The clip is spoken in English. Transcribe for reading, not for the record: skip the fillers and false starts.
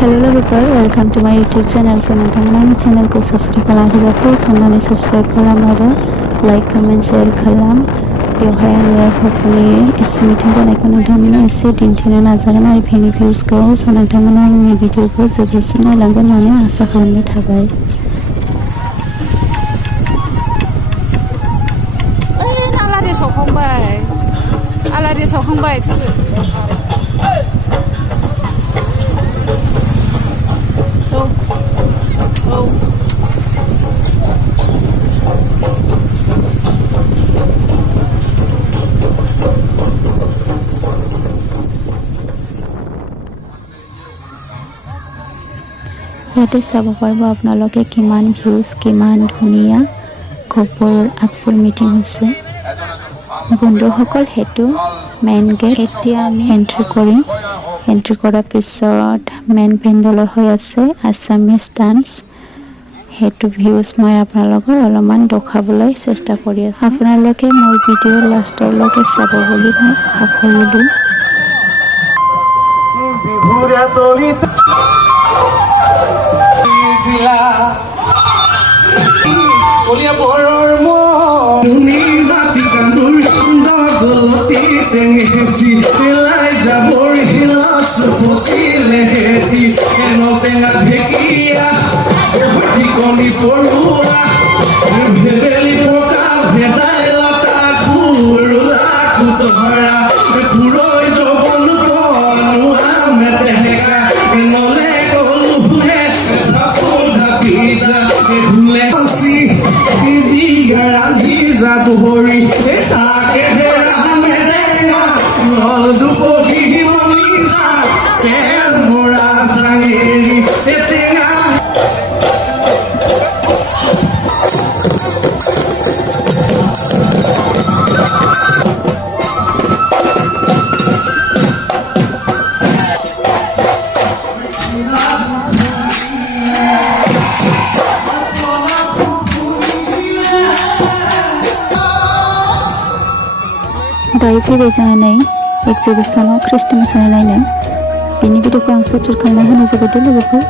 Hello logoper, welcome to my YouTube channel. So nonton channel ko subscribe kalam please onane subscribe kalam aro like comment share kalam yohai aya khopuni ifs meeting ko naikono dhamina ase dintina nazagana ai phini views ko so nonton mi video ko suggestion langan nane asa khalmi thabai alari sokongbai ইয়াতে চাব পাৰিব আপোনালোকে কিমান views কিমান ধুনীয়া খবৰ আপছৰ meeting হৈছে বন্ধুসকল হেতু মেইন গেট এতিয়া আমি এন্ট্ৰি কৰিম এন্ট্ৰি কৰাৰ পিছত মেইন পেণ্ডেলৰ হৈ আছে আছামিজ ডান্স হেতু ভিউজ মই আপোনালোকৰ অলপমান দেখাবলৈ চেষ্টা কৰি আছো আপোনালোকে মোৰ ভিডিঅ লাষ্টলৈকে চাব বুলি মই আশা কৰিলো Olia boror mo ni mati kandur dogoloti tengesi pelai jabor hilas posile heti eno tenga dhekia bati koni porura beli poka bhetai lata kurula kutohara puroi jobon konu amete heka enole kolu hure thapon thapida dhule pasi Diga Buhori, Take Medena, all the Bohi Monisa, Mora Sangeli, Etinga. दायो फैबाय जोङो नै एक्जिबिसनाव Christmas नायनो बिनि भिडिअखौ आं suit खालामना होनाय जाबाय लोगोफोर